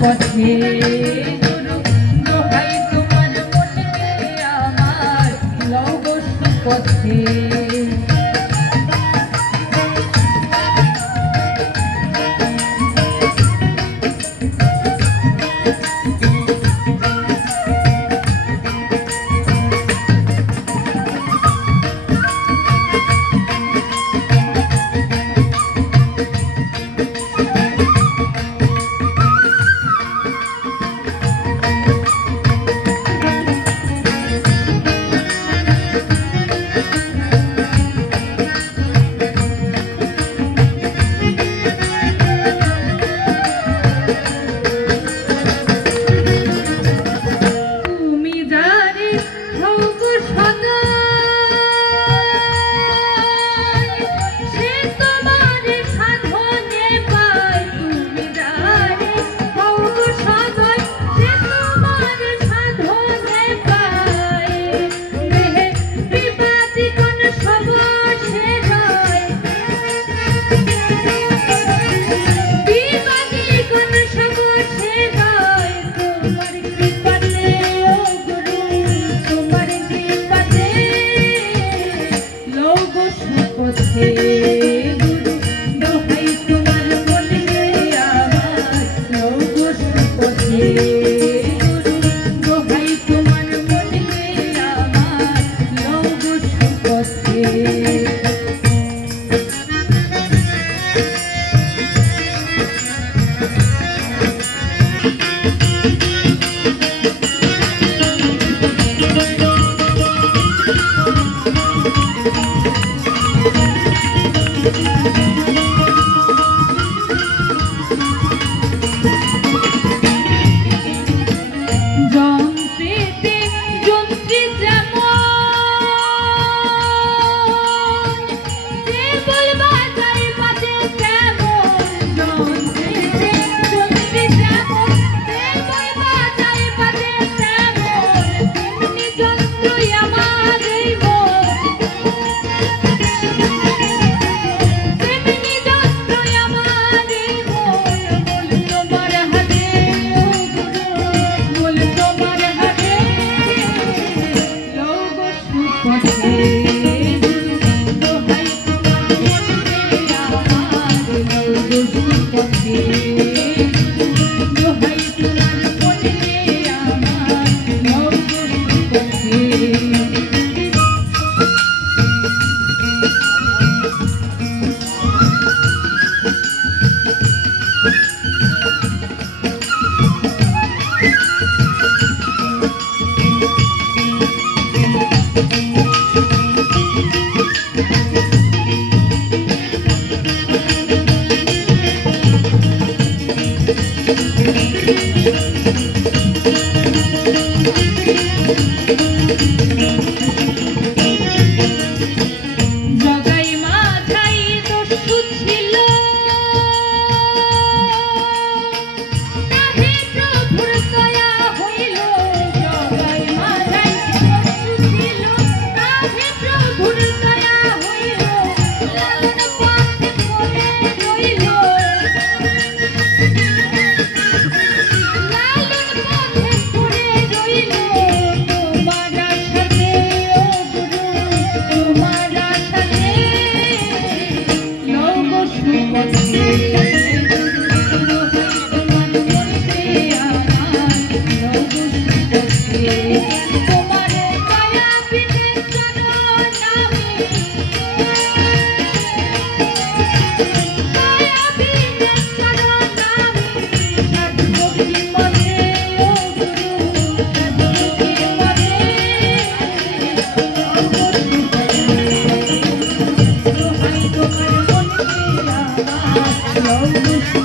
পথে। দোহাই তোমার মনকে আমার লও পথে। morrer. what it is. não